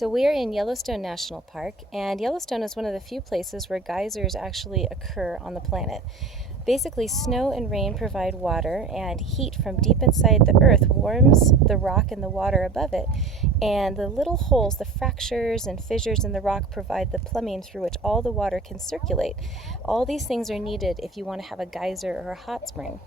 So we are in Yellowstone National Park, and Yellowstone is one of the few places where geysers actually occur on the planet. Basically, snow and rain provide water, and heat from deep inside the earth warms the rock and the water above it. And the little holes, the fractures and fissures in the rock, provide the plumbing through which all the water can circulate. All these things are needed if you want to have a geyser or a hot spring.